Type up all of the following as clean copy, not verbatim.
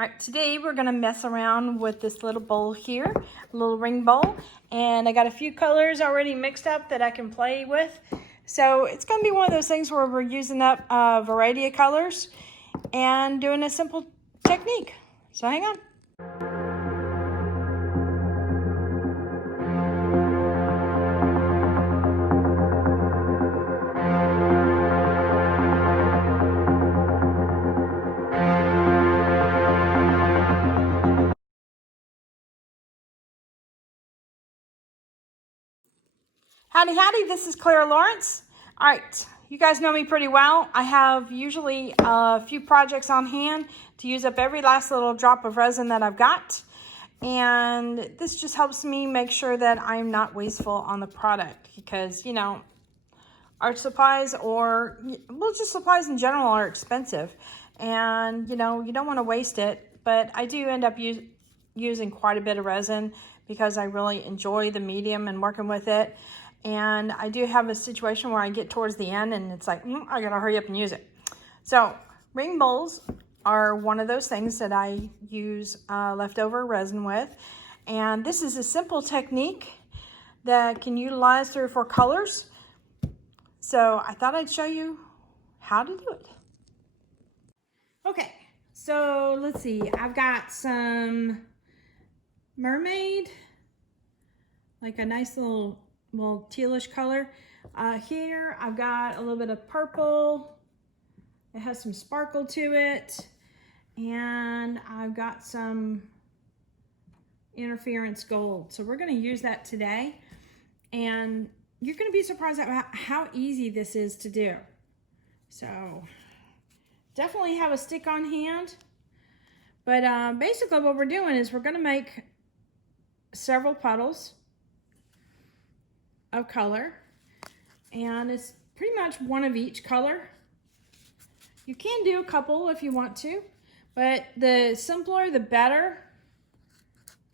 All right, today we're gonna mess around with this little bowl here, a little ring bowl, and I got a few colors already mixed up that I can play with. So it's gonna be one of those things where we're using up a variety of colors and doing a simple technique. So hang on. Howdy, howdy, this is Clara Lawrence. All right, you guys know me pretty well. I have usually a few projects on hand to use up every last little drop of resin that I've got. And this just helps me make sure that I'm not wasteful on the product because, you know, art supplies or, well, just supplies in general are expensive. And, you know, you don't want to waste it. But I do end up using quite a bit of resin because I really enjoy the medium and working with it. And I do have a situation where I get towards the end and it's like, I gotta hurry up and use it. So ring bowls are one of those things that I use leftover resin with. And this is a simple technique that can utilize 3 or 4 colors. So I thought I'd show you how to do it. Okay, so let's see. I've got some mermaid, like a nice little tealish color. Here I've got a little bit of purple. It has some sparkle to it. And I've got some interference gold. So we're going to use that today. And you're going to be surprised at how easy this is to do. So definitely have a stick on hand. But basically what we're doing is we're going to make several puddles of color, and it's pretty much one of each color. You can do a couple if you want to, but the simpler the better.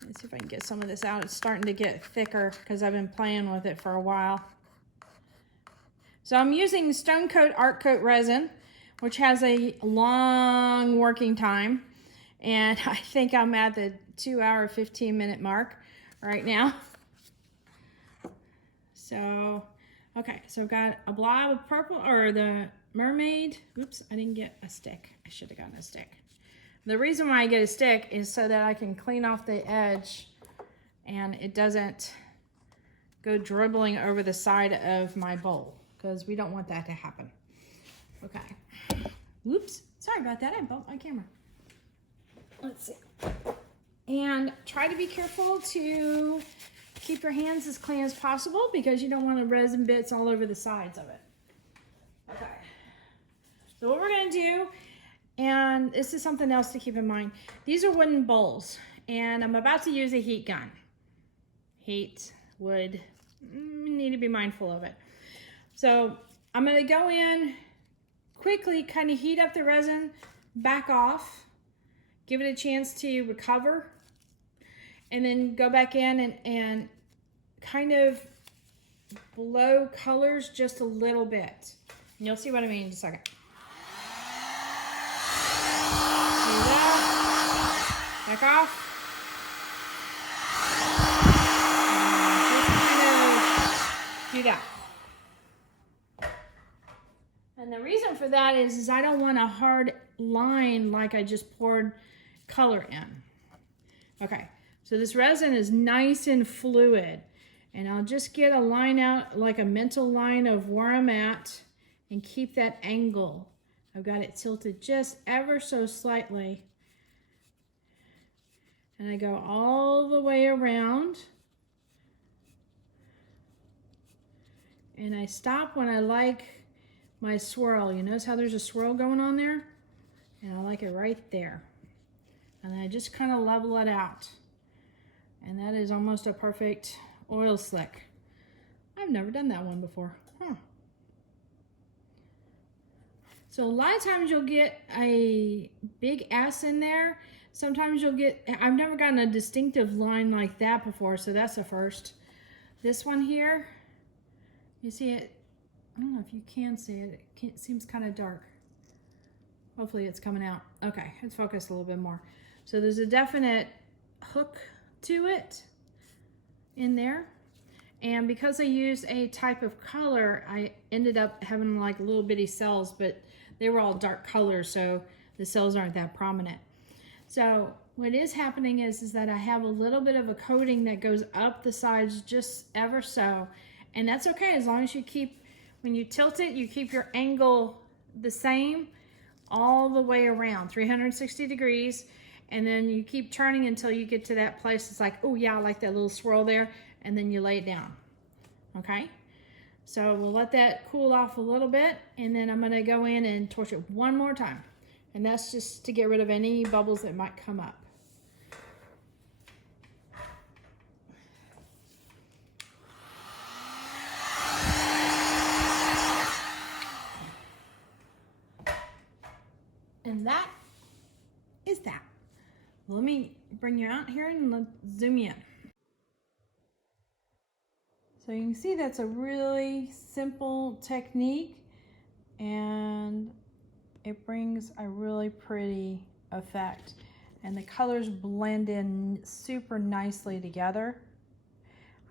Let's see if I can get some of this out. It's starting to get thicker because I've been playing with it for a while. So I'm using Stone Coat Art Coat resin, which has a long working time, and I think I'm at the 2-hour 15-minute mark right now. So, okay, so I've got a blob of purple, or the mermaid. Oops, I didn't get a stick. I should have gotten a stick. The reason why I get a stick is so that I can clean off the edge and it doesn't go dribbling over the side of my bowl, because we don't want that to happen. Okay. Oops, sorry about that. I bumped my camera. Let's see. And try to be careful to keep your hands as clean as possible because you don't want the resin bits all over the sides of it. Okay. So what we're going to do, and this is something else to keep in mind. These are wooden bowls, and I'm about to use a heat gun. Heat, wood, need to be mindful of it. So I'm going to go in quickly, kind of heat up the resin, back off, give it a chance to recover, and then go back in and kind of blow colors just a little bit. And you'll see what I mean in just a second. Do that. Back off. And just kind of do that. And the reason for that is I don't want a hard line like I just poured color in. Okay. So this resin is nice and fluid, and I'll just get a line out, like a mental line of where I'm at, and keep that angle. I've got it tilted just ever so slightly, and I go all the way around, and I stop when I like my swirl. You notice how there's a swirl going on there? And I like it right there. And I just kind of level it out. And that is almost a perfect oil slick. I've never done that one before. So a lot of times you'll get a big S in there. Sometimes you'll get, I've never gotten a distinctive line like that before, so that's a first. This one here, you see it? I don't know if you can see it. It seems kind of dark. Hopefully it's coming out. Okay, let's focus a little bit more. So there's a definite hook to it in there. And because I used a type of color, I ended up having like little bitty cells, but they were all dark colors, so the cells aren't that prominent. So what is happening is that I have a little bit of a coating that goes up the sides just ever so. And that's okay, as long as you keep, when you tilt it, you keep your angle the same all the way around, 360 degrees. And then you keep turning until you get to that place. It's like, oh yeah, I like that little swirl there. And then you lay it down, okay? So we'll let that cool off a little bit. And then I'm gonna go in and torch it one more time. And that's just to get rid of any bubbles that might come up. And that is that. Let me bring you out here and let's zoom in. So you can see that's a really simple technique, and it brings a really pretty effect. And the colors blend in super nicely together.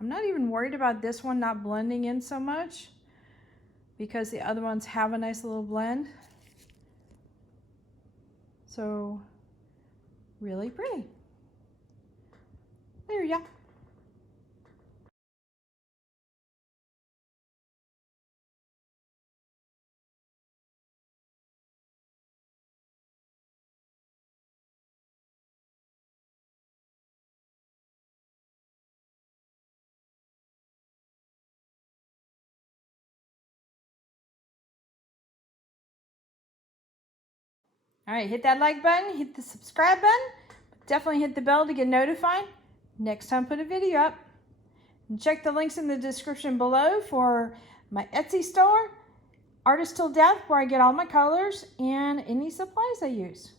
I'm not even worried about this one not blending in so much because the other ones have a nice little blend. So really pretty. There you go. All right, hit that like button, hit the subscribe button, definitely hit the bell to get notified next time I put a video up. And check the links in the description below for my Etsy store, Artist Till Death, where I get all my colors and any supplies I use.